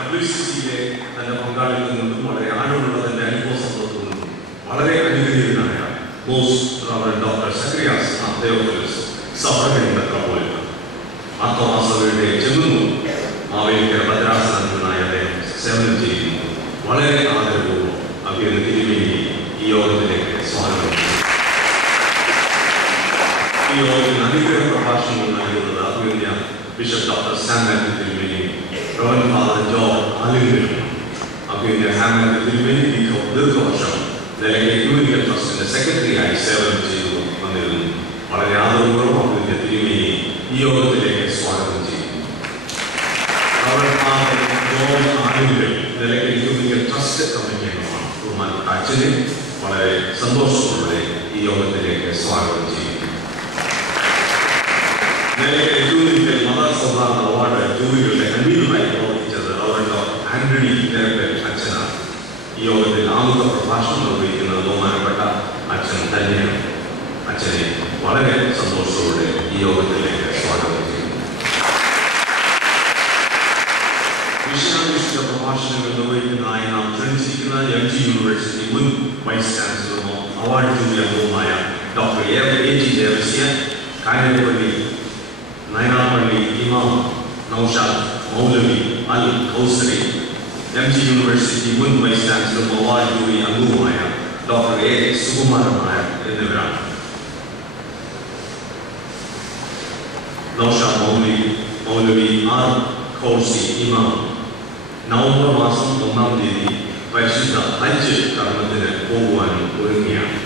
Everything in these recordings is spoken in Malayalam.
WCCയിലെ തന്റെ പങ്കാളിത്തത്തിൽ നിന്നും വളരെ ആഴമുള്ള തന്റെ അനുഭവ സമ്പത്തിൽ നിന്നും വളരെ അനുഗ്രഹീതനായ ഡോക്ടർ സക്രിയാസ് അദ്ദേഹോഫിലസ് സഭയുടെ മെത്രാപ്പോലീത്ത ആത്മവാസവയുടെ ചെങ്ങന്നൂർ മാവേലിക്കര ഭദ്രാസനത്തിനായ അദ്ദേഹം സേവനം ചെയ്യുന്നു. വളരെ ആദരപൂർവ്വം അഭിനന്ദ തിരുമേനി ഈ യോഗത്തിലേക്ക് സ്വാഗതം. ഈ യോഗത്തിന് അനുഗ്രഹ പ്രഭാഷണങ്ങൾ നൽകുന്നത് അഭിനന്ദ ബിഷപ്പ് ഡോക്ടർ സാമുവൽ തിരുമേനി, റവറൻഡ് ഫാദർ ജോർജ് ആലിംഗലും. അഭിനന്ദ സാമുവൽ തിരുമേനി ദീർഘവർഷം നിലവിലെ യൂണിയൻ ട്രസ്റ്റിന്റെ സെക്രട്ടറിയായി സേവനം ചെയ്തു വന്നിരുന്നു. വളരെ ആദരപൂർവ്വം അഭിനന്ദ തിരുമേനി ഈ യോഗത്തിലേക്ക് സ്വാഗതം ചെയ്യുന്നു. റവറൻഡ് ഫാദർ ജോർജ് ആലിംഗൽ നിലവിലെ യൂണിയൻ ട്രസ്റ്റ് കമ്മിറ്റി അംഗമാണ്. ബഹുമാനപ്പെട്ട അച്ഛനെ വളരെ സന്തോഷത്തോടെ ഈ യോഗത്തിലേക്ക് സ്വാഗതം ചെയ്യുന്നു. നിലവിലെ യൂണിയൻ മതസൗഹാർദ്ദ അവാർഡ് ജൂറികളുടെ കൺവീനറായി പ്രവർത്തിച്ചത് റവറൻഡ് ആന്റണി നിരക്കൽ അച്ഛനാണ്. ഈ യോഗത്തിൽ ആമുഖ പ്രഭാഷണം നിർവഹിക്കുന്നത് ബഹുമാനപ്പെട്ട അച്ഛൻ തന്നെയാണ്. അച്ഛനെ വളരെ സന്തോഷത്തോടെ ഈ യോഗത്തിലേക്ക് സ്വാഗതം ചെയ്യുന്നു. വിഷയാധിഷ്ഠിത പ്രഭാഷണങ്ങൾ നിർവഹിക്കുന്നതായി നാം ക്ഷണിച്ചിരിക്കുന്ന MG യൂണിവേഴ്സിറ്റി മുൻ വൈസ് ചാൻസലറും അവാർഡ് ജൂറി അംഗവുമായ ഡോക്ടർ AG ദേവസ്യ, കാഞ്ഞിരപ്പള്ളി നയനാപ്പള്ളി ഇമാം നൌഷാദ് മൗലവി അൽ ഖൗസരി, MG യൂണിവേഴ്സിറ്റി മുൻ വൈസ് ചാൻസലറും അവാർഡ് ജൂറി അംഗവുമായ ഡോക്ടർ A സുകുമാരൻ നായർ എന്നിവരാണ്. നൌഷാദ് മൗലവി ആർ ഖൗസി ഇമാം നവംബർ മാസം 1-ാം തീയതി പരിശുദ്ധ ഹജ്ജ് കർമ്മത്തിന് പോകുവാനും ഒരുങ്ങിയാണ്.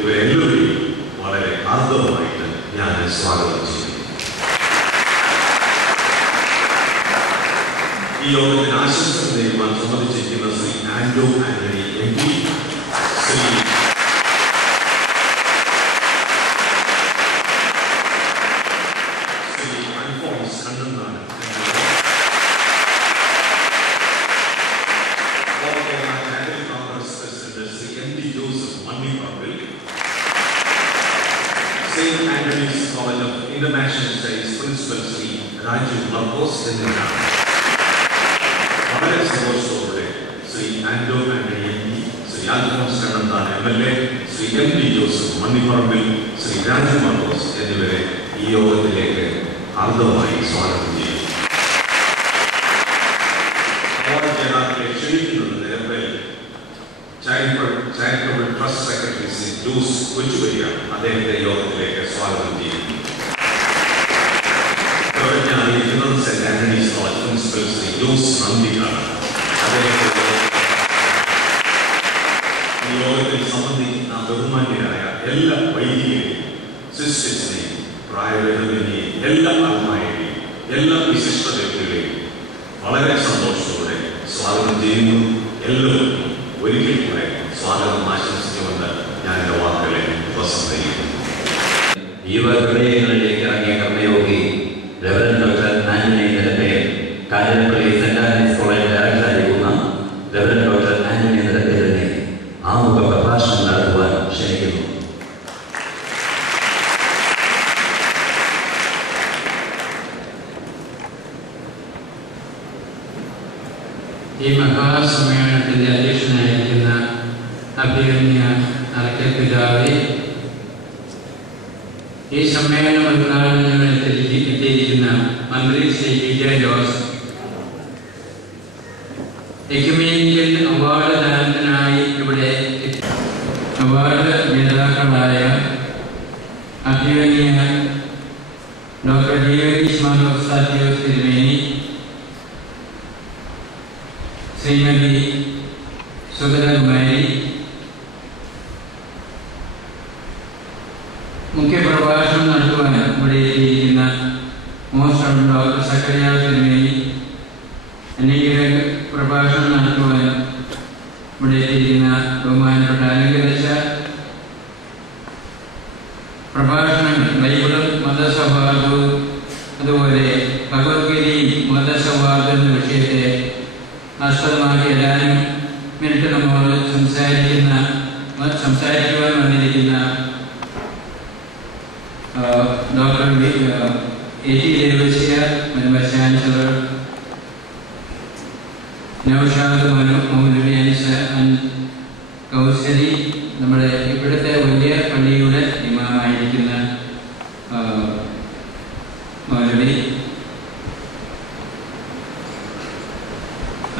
ഇവരെല്ലാവരെയും വളരെ ആർദ്രമായിട്ട് ഞാൻ സ്വാഗതം ചെയ്യുന്നു. ഈ യോഗത്തിന് ആശംസകൾ നേരുവാൻ സമ്മതിച്ചിരിക്കുന്ന Shri Anto Antony MP, Shri Alphons Kannanthanam, Catholic Congress president Shri MD Joseph Mannipparambil, Saint Antony's college of international studies principal Shri Raju Markose എന്നിവരാണ്. വളരെ സന്തോഷത്തോടെ Shri Anto Antony MP, Shri Alphons Kannanthanam MLA, Shri MD Joseph Mannipparambil, Shri Raju Markose എന്നിവരെ ഈ യോഗത്തിലേക്ക് ആർദ്രമായി സ്വാഗതം ചെയ്യും. അവാർഡ് ജേതാക്കളെ ക്ഷണിക്കുന്നത് നിരന്തരം charitable trust secretary Shri Jose കൊച്ചുപരിയാണ്. അദ്ദേഹത്തെ യോഗത്തിലേക്ക് സ്വാഗതം ചെയ്യുന്നു. Saint Antony's college principal Shri Jose നന്ദിക്കാണ്. അദ്ദേഹത്തെ ഈ യോഗത്തിൽ സംബന്ധിക്കുന്ന ബഹുമാന്യരായ എല്ലാ വൈദികരെയും, സിസ്റ്റേഴ്സിനെയും, പ്രായഭേദമന്യെയും, എല്ലാ ആത്മാരെയും, എല്ലാ വിശിഷ്ട വ്യക്തികളെയും വളരെ സന്തോഷത്തോടെ സ്വാഗതം ചെയ്യുന്നു. എല്ലാവർക്കും ഒരിക്കൽ കൂടെ സ്വാഗതം ആശംസിച്ചുകൊണ്ട് ഞാൻ എൻ്റെ വാക്കുകളെ ഉപസംഹരിക്കുന്നു. യുവഹൃദയങ്ങളിലേക്ക് ഇറങ്ങിയ കർമ്മയോഗി reverend doctor Antony Nirappel, Kanjirappally Saint Antony's college ഡയറക്ടറായിരിക്കുന്ന റവറൻഡ് ഡോക്ടർ ആന്റണി നിരപ്പേലിനെ ആമുഖ പ്രഭാഷണം നടത്തുവാൻ ക്ഷണിക്കുന്നു. ഈ മഹാസമ്മേളനത്തിൻ്റെ അധ്യക്ഷനായിരിക്കുന്ന അഭിമന്യ അറക്കൽ പിതാവേ, ഈ സമ്മേളനം ഉദ്ഘാടനം എത്തിയിരിക്കുന്ന മന്ത്രി ശ്രീ വിജയ ജോസ്, എക്യുമെനിക്കൽ അവാർഡ് ദാനത്തിനായി ഇവിടെ അവാർഡ് ജേതാക്കളായ അഭിമന്യ ഡോക്ടർ ഗീവർഗീസ് മാർത്തോസ് തിരുമേനി, ശ്രീമതി സുഗതകുമാരി, മുഖ്യപ്രഭാഷണം നടത്തുവാൻ ഇവിടെ എത്തിയിരിക്കുന്ന മോസ്റ്റ് ഡോക്ടർ സക്രിയാസ് തിരുമേനി, അനുഗ്രഹ പ്രഭാഷണം നടത്തുവാൻ ഇവിടെ എത്തിയിരിക്കുന്ന ബഹുമാനപ്പെട്ട അനുഗ്രഹിച്ച പ്രഭാഷണങ്ങൾ ബൈബിളും മതസൗഹാർദ്ദവും അതുപോലെ ഭഗവത്ഗീതയും മതസൗഹാർദ്ദം എന്ന വിഷയത്തെ ആസ്പദമാക്കി എല്ലാവരും മിനിറ്റ് നമ്മോട് സംസാരിക്കുവാൻ വന്നിരിക്കുന്ന ഡോക്ടർ AG ദേവസ്യ, മുൻ വൈസ് ചാൻസലർ, നൗഷാദ് മൗലവി കൗസലി, നമ്മുടെ ഇവിടുത്തെ വലിയ പള്ളിയുടെ ഇമാമായിരിക്കുന്ന മൗലവി,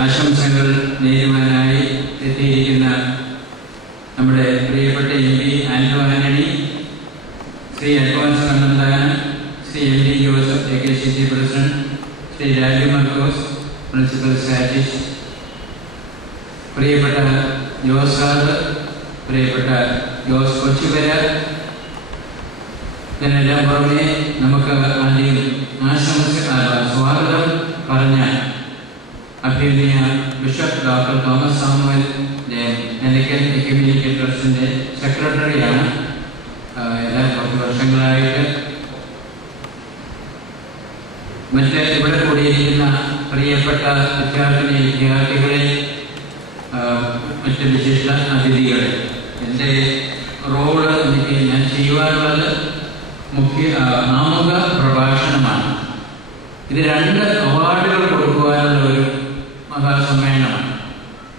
ആശംസകൾ നേരുവാനായി എത്തിയിരിക്കുന്ന നമ്മുടെ പ്രിയപ്പെട്ട MP Anto Antony, Shri advance Kannanthanam, Shri MD Joseph AKCC president, Shri Raju Markose principal സ്റ്റാറ്റിസ്റ്റ്, പ്രിയപ്പെട്ട ജോസാദ്, പ്രിയപ്പെട്ട ജോസ് കൊച്ചുപെര, ഇതിനെല്ലാം പുറമെ നമുക്ക് ആദ്യം സ്വാഗതം പറഞ്ഞ അഭിനയ bishop doctor Thomas Samuel Nilakkal ecumenical ട്രസ്റ്റിൻ്റെ സെക്രട്ടറിയാണ്. എല്ലാ 10 വർഷങ്ങളായിട്ട് മറ്റ് ഇവിടെ കൂടിയിരിക്കുന്ന പ്രിയപ്പെട്ട വിദ്യാർത്ഥികളെ, മറ്റ് വിശിഷ്ട അതിഥികളെ, എൻ്റെ റോള് ഞാൻ ചെയ്യുവാനുള്ളത് ആമുഖ പ്രഭാഷണമാണ്. ഇത് 2 അവാർഡുകൾ കൊടുക്കുവാനുള്ള ഒരു മഹാസമ്മേളനമാണ്.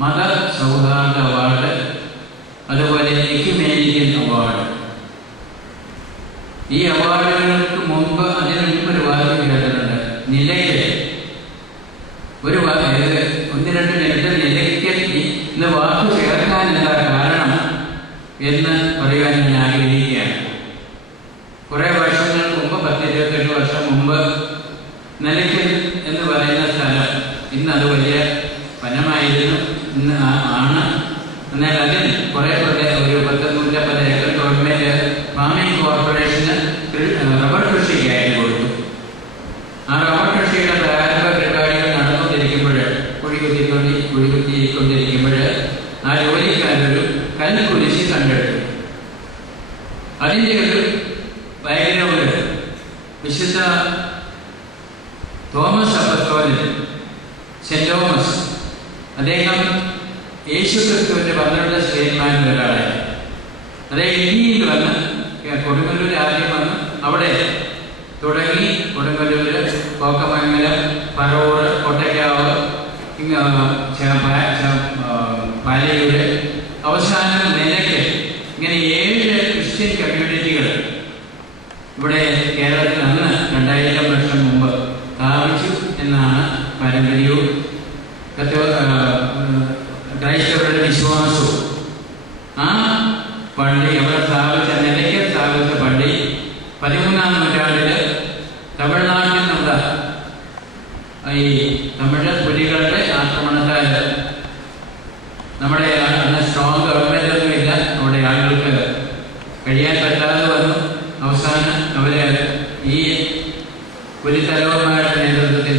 മത സൗഹാർദ്ദ അവാർഡ്, അതുപോലെ എക്യുമെനിക്കൽ അവാർഡ്. ഈ അവാർഡുകൾക്ക് മുമ്പ് അതിന് മുമ്പ് ഒരു വാക്ക് കേട്ടിട്ടുണ്ട്, നിലയ്ക്കൽ. ഒരു 1-2 മിനിറ്റ് നിലയ്ക്കൽ ഇന്ന് വാക്ക് ചേർക്കാൻ എന്താ കാരണം എന്ന് പറയുവാൻ ഞാൻ ആഗ്രഹിക്കുകയാണ്. കുറെ വർഷങ്ങൾക്ക് മുമ്പ്, 10-28 വർഷം മുമ്പ്, നിലയ്ക്കൽ എന്ന് പറയുന്ന സ്ഥലം ഇന്ന് അത് വലിയ വനമായിരുന്നു, ഇന്ന് ആണ്. എന്നാൽ അതിൽ കുറെ ഒരു 150 acre government farming corporation rubber കൃഷിക്കായിട്ട് കൊടുത്തു. ആ റബ്ബർ കൃഷിയുടെ പ്രാരംഭ പരിപാടികൾ നടന്നുകൊണ്ടിരിക്കുമ്പോൾ, കുഴികുത്തിക്കൊണ്ടിരിക്കുമ്പോൾ ആ ജോലിക്കാരൊരു കൽക്കുരിശി കണ്ടെടുത്തു. അതിൻ്റെ ഒരു ബാക്ക്ഗ്രൗണ്ട് വിശുദ്ധ തോമസ് അപ്പസ്തോലൻ, സെന്റ് തോമസ്, അദ്ദേഹം യേശുക്രിസ്തുവിന്റെ 12 സ്ലേഹന്മാരിൽ ഒരാളായി. അദ്ദേഹം ഇന്ത്യയിൽ വന്ന് കൊടുങ്ങല്ലൂർ ആദ്യം വന്ന് അവിടെ തുടങ്ങി. കൊടുങ്ങല്ലൂര്, കോക്കമംഗലം, പറവൂർ, കൊട്ടയ്ക്കാവ്, പാലയൂര്, അവസാനം നിലയ്ക്കൽ, ഇങ്ങനെ 7 ക്രിസ്ത്യൻ കമ്മ്യൂണിറ്റികൾ ഇവിടെ കേരളത്തിൽ അന്ന് 2000 വർഷം മുമ്പ് സ്ഥാപിച്ചു എന്നാണ് പാരമ്പര്യവും ക്രൈസ്തവരുടെ വിശ്വാസവും. ആ പള്ളി അവിടെ സ്ഥാപിച്ച, നിലയ്ക്കൽ സ്ഥാപിച്ച പള്ളി 13-ാം നൂറ്റാണ്ടിൽ തമിഴ്നാട്ടിൽ നിന്നുള്ള ഈ തമിഴ് പുലികളുടെ ആക്രമണത്താൽ നമ്മുടെ അന്ന് സ്ട്രോങ് ഗവൺമെന്റ് ഒന്നുമില്ല, അവിടെ ആളുകൾക്ക് കഴിയാൻ പറ്റാതെ വന്നു. അവസാനം അവര് ഈ പുലിത്തലവന്മാരുടെ നേതൃത്വത്തിൽ